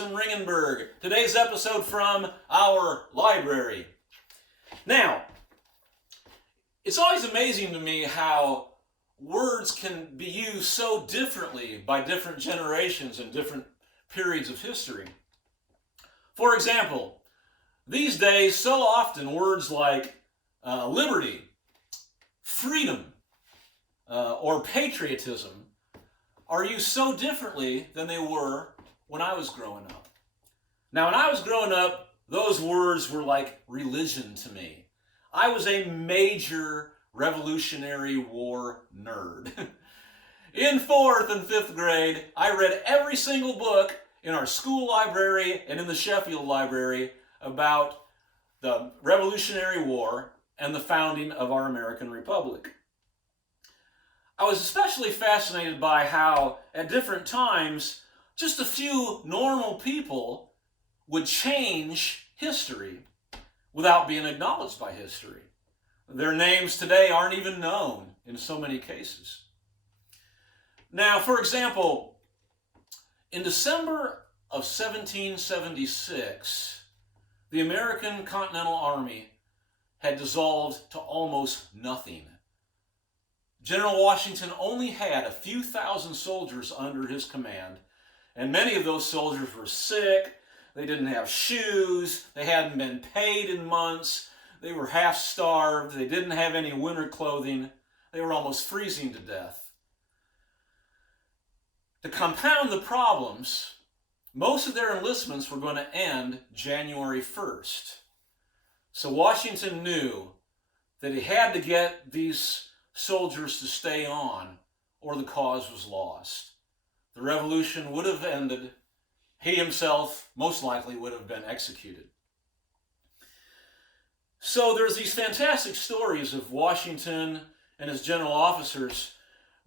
Jason Ringenberg. Today's episode from our library. Now, it's always amazing to me how words can be used so differently by different generations and different periods of history. For example, these days, so often words like liberty, freedom, or patriotism are used so differently than they were when I was growing up. Now, when I was growing up, those words were like religion to me. I was a major Revolutionary War nerd. In 4th and 5th grade, I read every single book in our school library and in the Sheffield Library about the Revolutionary War and the founding of our American Republic. I was especially fascinated by how, at different times, just a few normal people would change history without being acknowledged by history. Their names today aren't even known in so many cases. Now, for example, in December of 1776, the American Continental Army had dissolved to almost nothing. General Washington only had a few thousand soldiers under his command, and many of those soldiers were sick, they didn't have shoes, they hadn't been paid in months, they were half starved, they didn't have any winter clothing, they were almost freezing to death. To compound the problems, most of their enlistments were going to end January 1st. So Washington knew that he had to get these soldiers to stay on, or the cause was lost. The revolution would have ended. He himself most likely would have been executed. So there's these fantastic stories of Washington and his general officers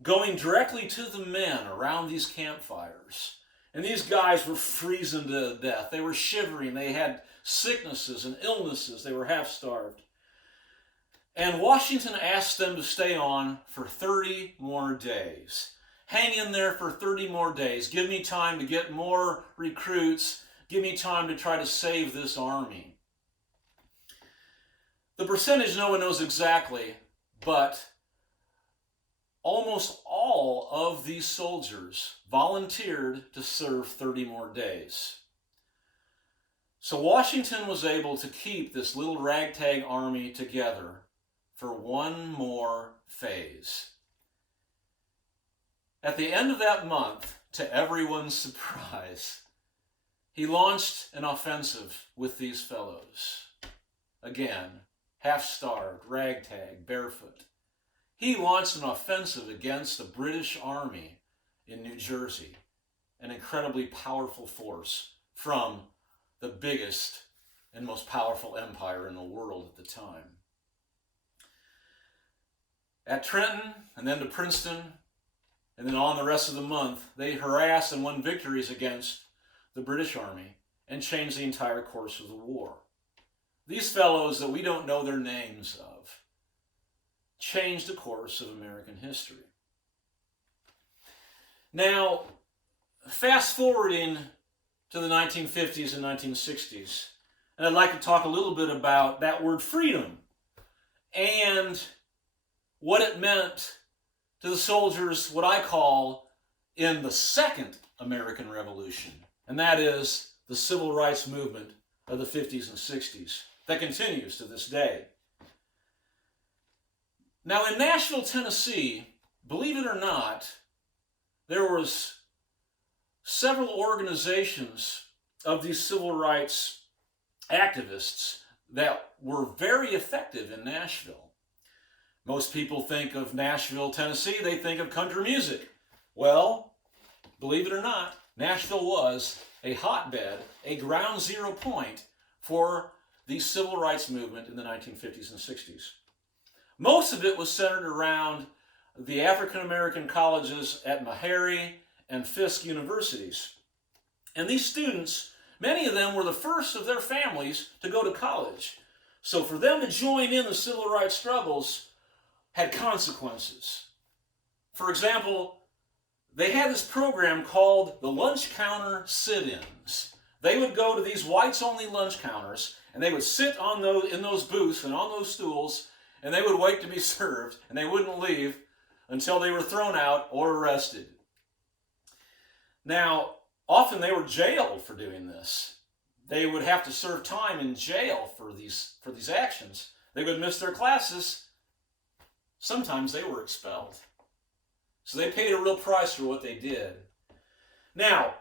going directly to the men around these campfires. And these guys were freezing to death. They were shivering. They had sicknesses and illnesses. They were half starved. And Washington asked them to stay on for 30 more days. Hang in there for 30 more days. Give me time to get more recruits. Give me time to try to save this army. The percentage no one knows exactly, but almost all of these soldiers volunteered to serve 30 more days. So Washington was able to keep this little ragtag army together for one more phase. At the end of that month, to everyone's surprise, he launched an offensive with these fellows. Again, half-starved, ragtag, barefoot. He launched an offensive against the British Army in New Jersey, an incredibly powerful force from the biggest and most powerful empire in the world at the time. At Trenton, and then to Princeton, and then on the rest of the month, they harassed and won victories against the British Army and changed the entire course of the war. These fellows that we don't know their names of changed the course of American history. Now, fast forwarding to the 1950s and 1960s, and I'd like to talk a little bit about that word freedom and what it meant to the soldiers, what I call in the Second American Revolution, and that is the civil rights movement of the 50s and 60s that continues to this day. Now in Nashville, Tennessee, believe it or not, there was several organizations of these civil rights activists that were very effective in Nashville. Most people think of Nashville, Tennessee, they think of country music. Well, believe it or not, Nashville was a hotbed, a ground zero point for the civil rights movement in the 1950s and 60s. Most of it was centered around the African American colleges at Meharry and Fisk universities. And these students, many of them were the first of their families to go to college. So for them to join in the civil rights struggles had consequences. For example, they had this program called the lunch counter sit-ins. they would go to these whites-only lunch counters, and they would sit in those booths and on those stools, and they would wait to be served, and they wouldn't leave until they were thrown out or arrested. Now, often they were jailed for doing this. They would have to serve time in jail for these actions. They would miss their classes. Sometimes they were expelled. So they paid a real price for what they did. Now,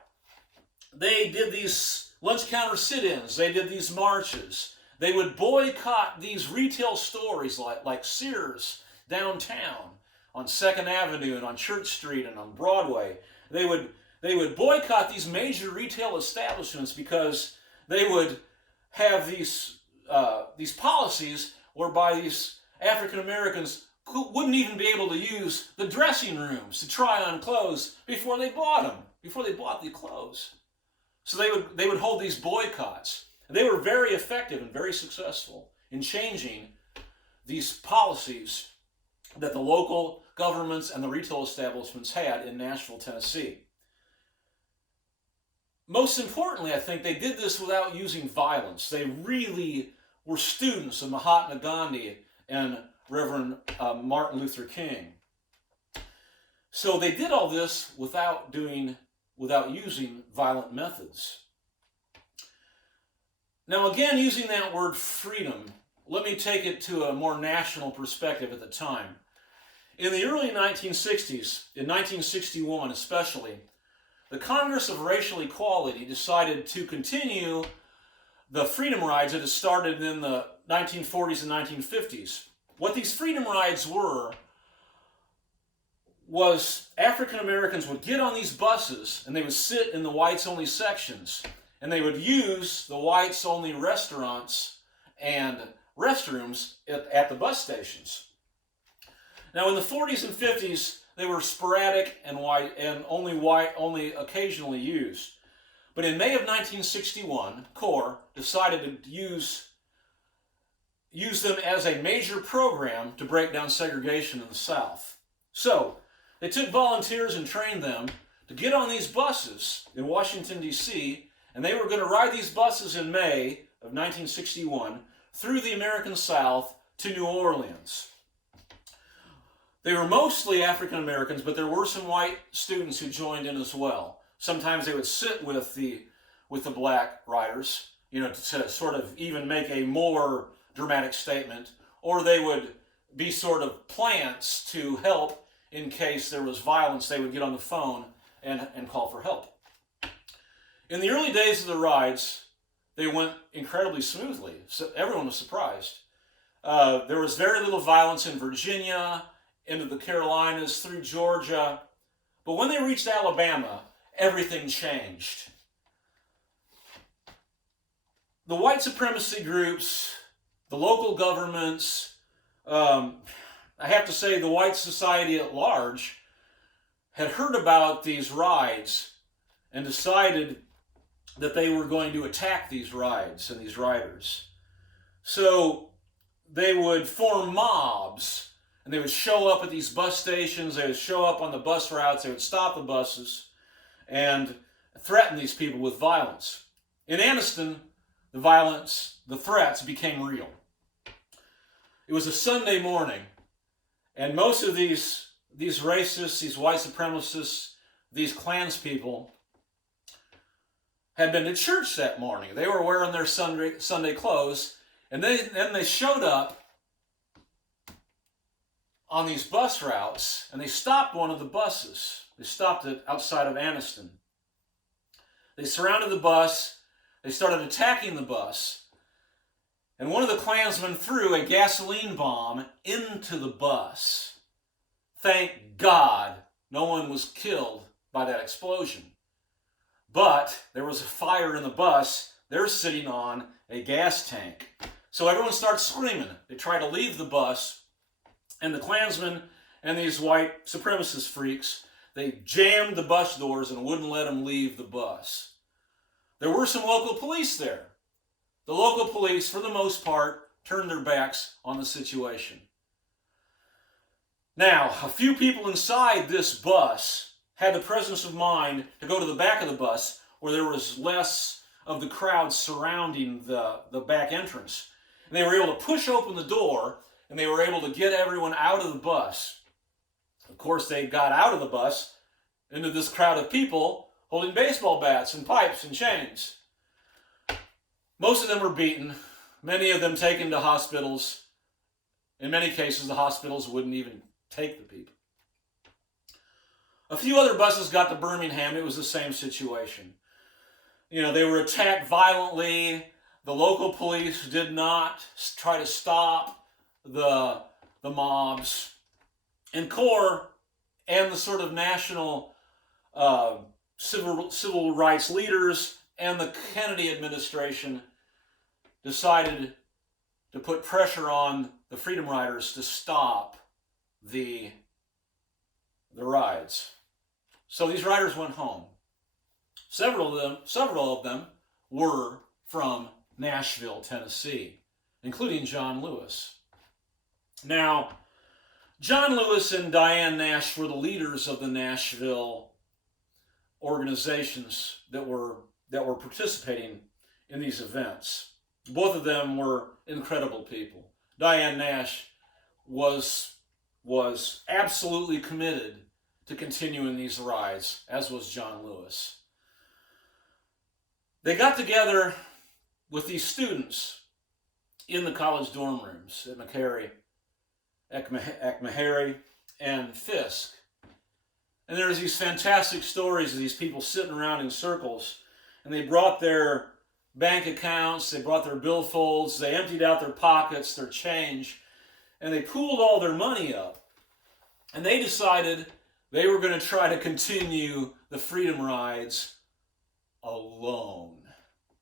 they did these lunch counter sit-ins. They did these marches. They would boycott these retail stores like Sears downtown on 2nd Avenue and on Church Street and on Broadway. They would boycott these major retail establishments because they would have these policies whereby these African Americans wouldn't even be able to use the dressing rooms to try on clothes before they bought the clothes. So they would hold these boycotts. And they were very effective and very successful in changing these policies that the local governments and the retail establishments had in Nashville, Tennessee. Most importantly, I think they did this without using violence. They really were students of Mahatma Gandhi and Reverend Martin Luther King. So they did all this without using violent methods. Now again, using that word freedom, let me take it to a more national perspective at the time. In the early 1960s, in 1961 especially, the Congress of Racial Equality decided to continue the freedom rides that had started in the 1940s and 1950s. What these freedom rides was African Americans would get on these buses and they would sit in the whites-only sections, and they would use the whites-only restaurants and restrooms at the bus stations. Now in the 40s and 50s, they were sporadic and only occasionally used. But in May of 1961, CORE decided to use them as a major program to break down segregation in the South. So they took volunteers and trained them to get on these buses in Washington, D.C., and they were going to ride these buses in May of 1961 through the American South to New Orleans. They were mostly African Americans, but there were some white students who joined in as well. Sometimes they would sit with the black riders, to sort of even make a more dramatic statement, or they would be sort of plants to help in case there was violence. They would get on the phone and call for help. In the early days of the rides, they went incredibly smoothly. So everyone was surprised. There was very little violence in Virginia, into the Carolinas, through Georgia. But when they reached Alabama, everything changed. The white supremacy groups, the local governments, I have to say the white society at large, had heard about these rides and decided that they were going to attack these rides and these riders. So they would form mobs, and they would show up at these bus stations, they would show up on the bus routes, they would stop the buses and threaten these people with violence. In Anniston, the threats became real. It was a Sunday morning, and most of these racists, these white supremacists, these Klanspeople had been to church that morning. They were wearing their Sunday clothes, and then they showed up on these bus routes, and they stopped one of the buses. They stopped it outside of Anniston. They surrounded the bus. They started attacking the bus. And one of the Klansmen threw a gasoline bomb into the bus. Thank God no one was killed by that explosion. But there was a fire in the bus. They're sitting on a gas tank. So everyone starts screaming. They try to leave the bus. And the Klansmen and these white supremacist freaks, they jammed the bus doors and wouldn't let them leave the bus. There were some local police there. The local police, for the most part, turned their backs on the situation. Now, a few people inside this bus had the presence of mind to go to the back of the bus where there was less of the crowd surrounding the back entrance. And they were able to push open the door, and they were able to get everyone out of the bus. Of course, they got out of the bus into this crowd of people holding baseball bats and pipes and chains. Most of them were beaten, many of them taken to hospitals. In many cases, the hospitals wouldn't even take the people. A few other buses got to Birmingham. It was the same situation. They were attacked violently. The local police did not try to stop the mobs. And CORE and the sort of national civil rights leaders and the Kennedy administration decided to put pressure on the Freedom Riders to stop the rides. So these riders went home. Several of them were from Nashville, Tennessee, including John Lewis. Now, John Lewis and Diane Nash were the leaders of the Nashville organizations that were participating in these events. Both of them were incredible people. Diane Nash was absolutely committed to continuing these rides, as was John Lewis. They got together with these students in the college dorm rooms at Meharry and Fisk. And there's these fantastic stories of these people sitting around in circles, and they brought their bank accounts, they brought their billfolds, they emptied out their pockets, their change, and they pooled all their money up. And they decided they were going to try to continue the freedom rides alone,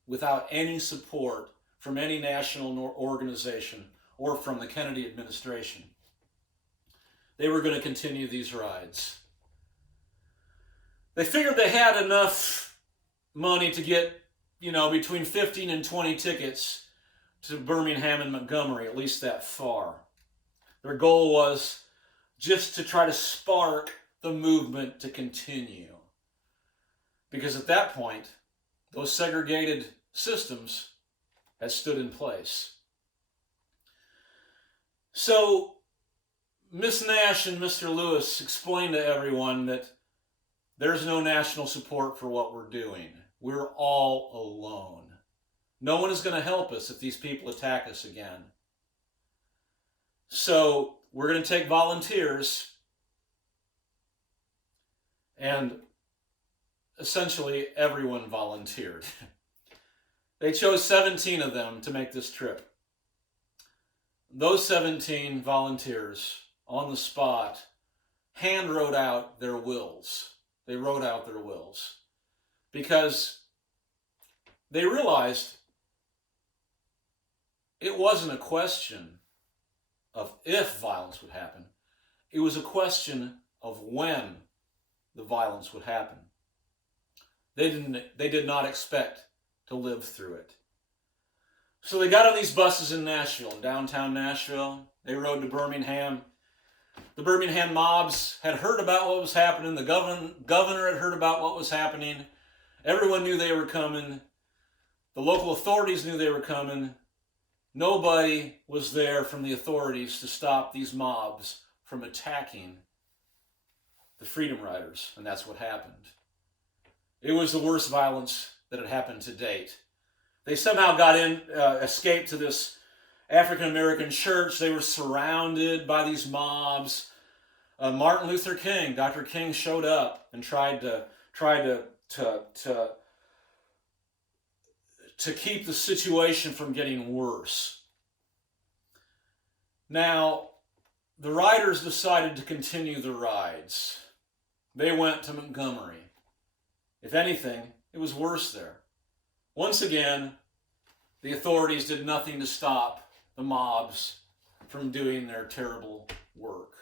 without any support from any national organization or from the Kennedy administration. They were going to continue these rides. They figured they had enough money to get, between 15 and 20 tickets to Birmingham and Montgomery, at least that far. Their goal was just to try to spark the movement to continue. Because at that point, those segregated systems had stood in place. So Miss Nash and Mr. Lewis explained to everyone that there's no national support for what we're doing. We're all alone. No one is going to help us if these people attack us again. So we're going to take volunteers, and essentially everyone volunteered. They chose 17 of them to make this trip. Those 17 volunteers on the spot hand wrote out their wills. They wrote out their wills because they realized it wasn't a question of if violence would happen. It was a question of when the violence would happen. They did not expect to live through it. So they got on these buses in Nashville, downtown Nashville. They rode to Birmingham. The Birmingham mobs had heard about what was happening. The governor had heard about what was happening. Everyone knew they were coming. The local authorities knew they were coming. Nobody was there from the authorities to stop these mobs from attacking the Freedom Riders, and that's what happened. It was the worst violence that had happened to date. They somehow escaped to this African-American church. They were surrounded by these mobs. Martin Luther King, Dr. King, showed up and tried to keep the situation from getting worse. Now, the riders decided to continue the rides. They went to Montgomery. If anything, it was worse there. Once again, the authorities did nothing to stop the mobs from doing their terrible work.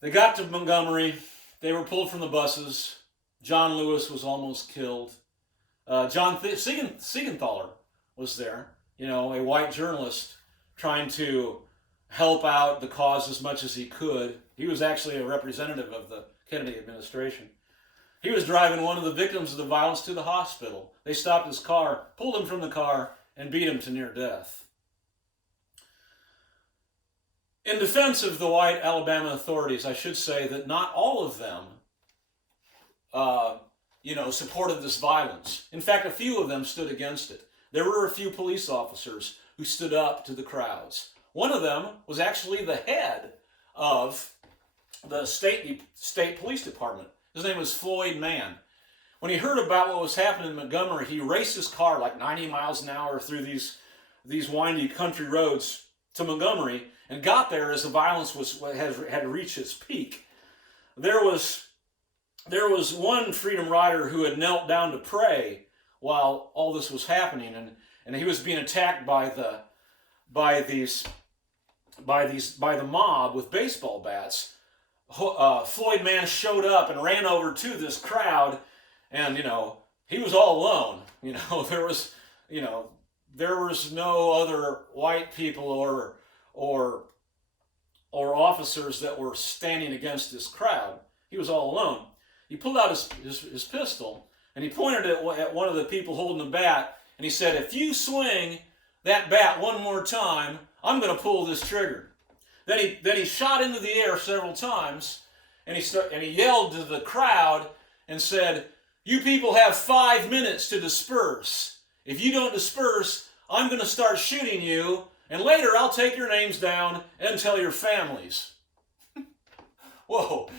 They got to Montgomery. They were pulled from the buses. John Lewis was almost killed. John Siegenthaler was there, a white journalist trying to help out the cause as much as he could. He was actually a representative of the Kennedy administration. He was driving one of the victims of the violence to the hospital. They stopped his car, pulled him from the car, and beat him to near death. In defense of the white Alabama authorities, I should say that not all of them, supported this violence. In fact, a few of them stood against it. There were a few police officers who stood up to the crowds. One of them was actually the head of the state police department. His name was Floyd Mann. When he heard about what was happening in Montgomery, he raced his car like 90 miles an hour through these windy country roads to Montgomery and got there as the violence had reached its peak. There was one freedom rider who had knelt down to pray while all this was happening, and he was being attacked by the mob with baseball bats. Floyd Mann showed up and ran over to this crowd, and he was all alone. There was no other white people or officers that were standing against this crowd. He was all alone. He pulled out his pistol and he pointed it at one of the people holding the bat, and he said, "If you swing that bat one more time, I'm going to pull this trigger." Then he shot into the air several times, and he yelled to the crowd and said, "You people have 5 minutes to disperse. If you don't disperse, I'm going to start shooting you, and later I'll take your names down and tell your families." Whoa.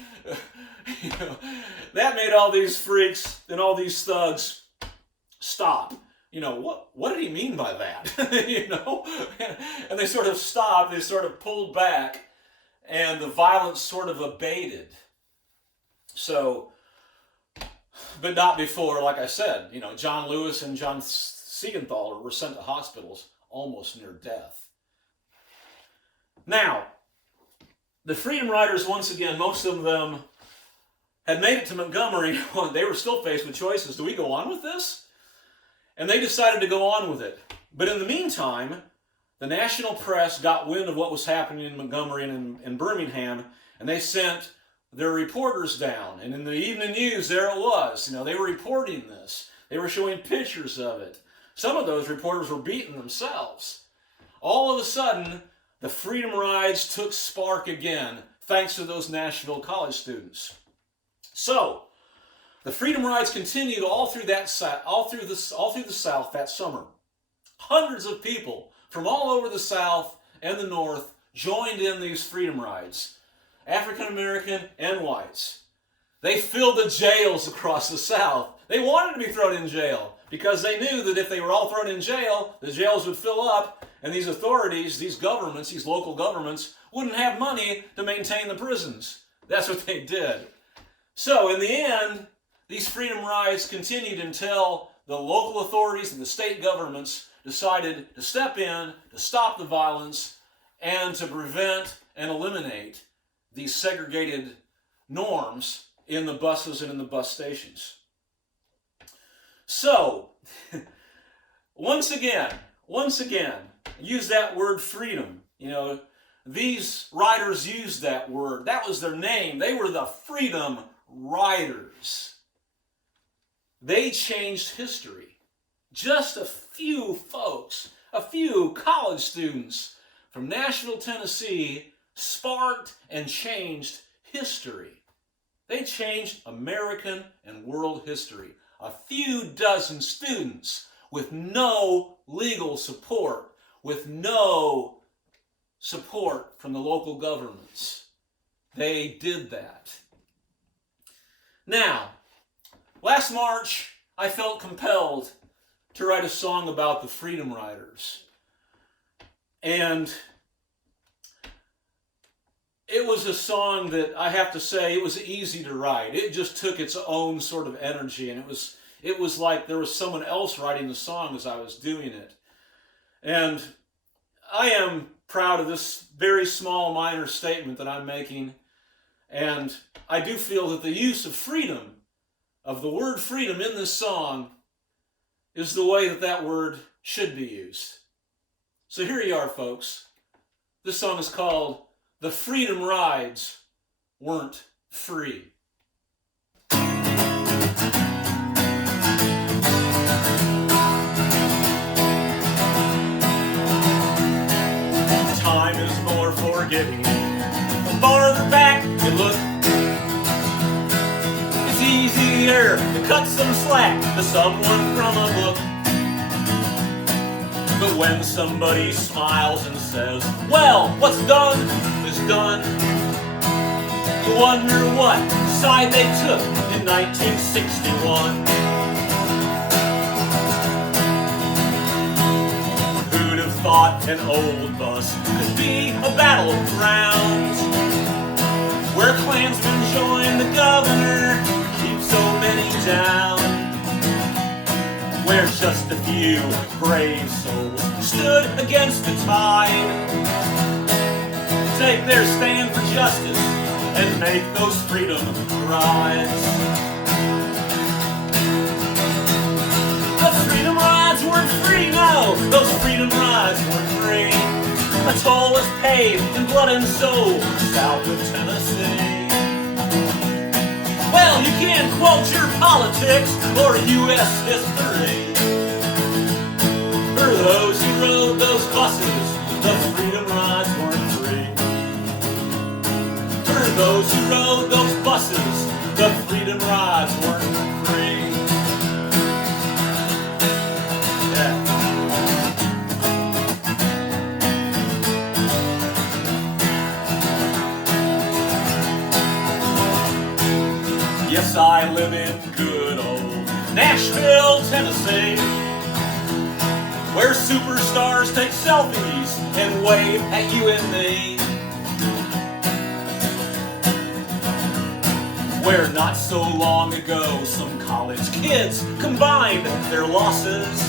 That made all these freaks and all these thugs stop. What did he mean by that? And they sort of stopped, they sort of pulled back, and the violence sort of abated. So, but not before, like I said, John Lewis and John Siegenthaler were sent to hospitals almost near death. Now, the Freedom Riders, once again, most of them had made it to Montgomery. They were still faced with choices. Do we go on with this? And they decided to go on with it. But in the meantime, the national press got wind of what was happening in Montgomery and in Birmingham, and they sent their reporters down. And in the evening news, there it was. They were reporting this. They were showing pictures of it. Some of those reporters were beating themselves. All of a sudden, the Freedom Rides took spark again, thanks to those Nashville college students. So, the Freedom Rides continued all through the South that summer. Hundreds of people from all over the South and the North joined in these Freedom Rides, African American and whites. They filled the jails across the South. They wanted to be thrown in jail because they knew that if they were all thrown in jail, the jails would fill up, and these authorities, these governments, these local governments, wouldn't have money to maintain the prisons. That's what they did. So in the end, these Freedom Rides continued until the local authorities and the state governments decided to step in, to stop the violence, and to prevent and eliminate these segregated norms in the buses and in the bus stations. So, once again, use that word freedom. These riders used that word. That was their name. They were the Freedom Riders. They changed history. Just a few folks, a few college students from Nashville, Tennessee, sparked and changed history. They changed American and world history. A few dozen students with no legal support, with no support from the local governments. They did that. Now, last March, I felt compelled to write a song about the Freedom Riders. And it was a song that I have to say, it was easy to write. It just took its own sort of energy, and it was like there was someone else writing the song as I was doing it. And I am proud of this very small, minor statement that I'm making, and I do feel that the use of freedom, of the word freedom in this song, is the way that word should be used. So here you are, folks. This song is called "The Freedom Rides Weren't Free." back to someone from a book. But when somebody smiles and says, well, what's done is done, you wonder what side they took in 1961. Who'd have thought an old bus could be a battleground where Klansmen join the governor, keep so many down, where just a few brave souls stood against the tide, take their stand for justice and make those freedom rides. Those freedom rides weren't free, no, those freedom rides weren't free. A toll was paid in blood and soul south of Tennessee. Well, you can quote your politics or U.S. history. For those who rode those buses, the freedom rides weren't free. For those who rode those buses, the freedom rides weren't free. Yeah. Yes, I live in good old Nashville, Tennessee, where superstars take selfies and wave at you and me. Where not so long ago some college kids combined their losses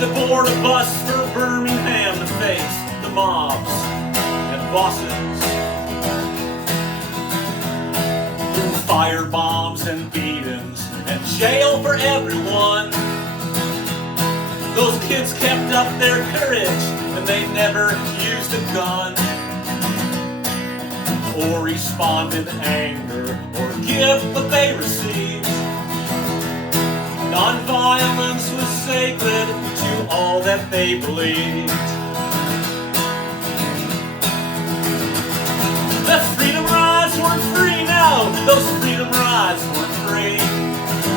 to board a bus for Birmingham to face the mobs and bosses. Through fire bombs and beatings and jail for everyone, those kids kept up their courage and they never used a gun or responded in anger or give what they received. Nonviolence was sacred to all that they believed. The freedom rides weren't free, no, those freedom rides weren't free.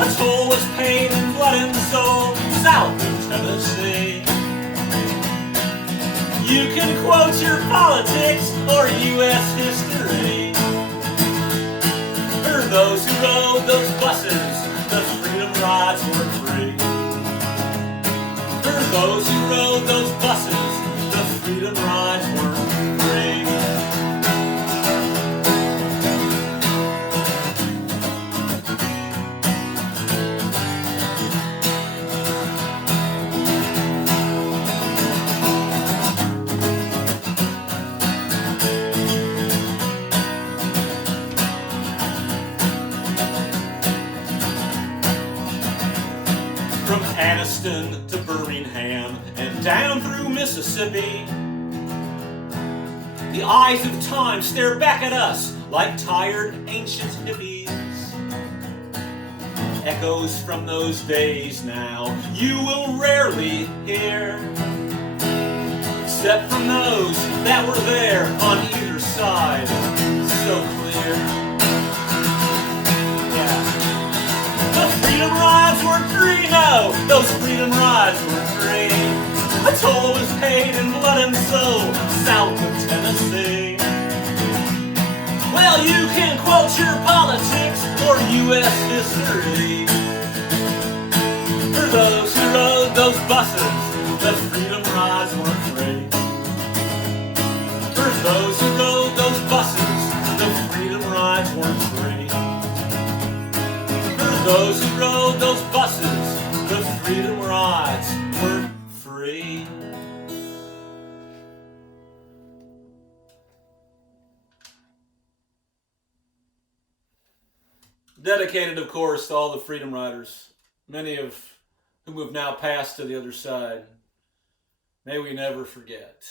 A toll was paid in blood and soul south of Tennessee. You can quote your politics or U.S. history. For those who rode those buses, the freedom rides weren't free. For those who rode those buses, the freedom rides weren't free. From Anniston to Birmingham and down through Mississippi, the eyes of time stare back at us like tired ancient hippies. Echoes from those days now you will rarely hear, except from those that were there on either side, so clear. Freedom rides weren't free, no, those freedom rides weren't free. A toll was paid in blood and soul south of Tennessee. Well, you can quote your politics or U.S. history. For those who rode those buses, the freedom rides weren't free. For those who rode those buses, the freedom rides weren't free. Those who rode those buses, the freedom rides weren't free. Dedicated, of course, to all the freedom riders, many of whom have now passed to the other side. May we never forget.